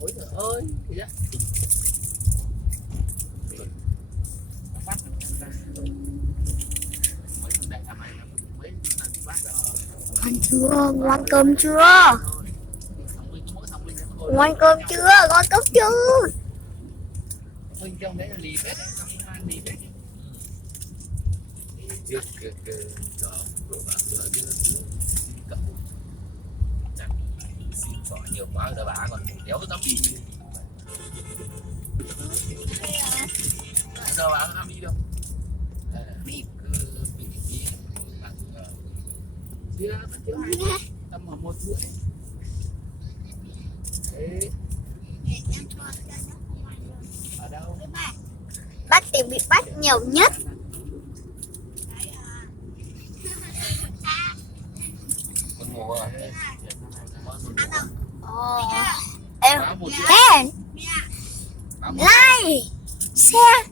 Ôi trời ơi, gì đó. Ngon chưa? Ngon cơm chưa? Ngon cơm chưa? Ngon cơm chưa? Bên trong đấy là lì hết, lì hết. Trước cái đó của bạn vừa đưa cậu chắc xin xỏ nhiều quá rồi bà còn đéo dám đi. Giờ bà không đi đâu. Đi cứ đi bằng chưa hay tầm 1 rưỡi. Đấy. Ở đâu? Bác thì bị bắt nhiều nhất. Con ngủ rồi. Em like, share,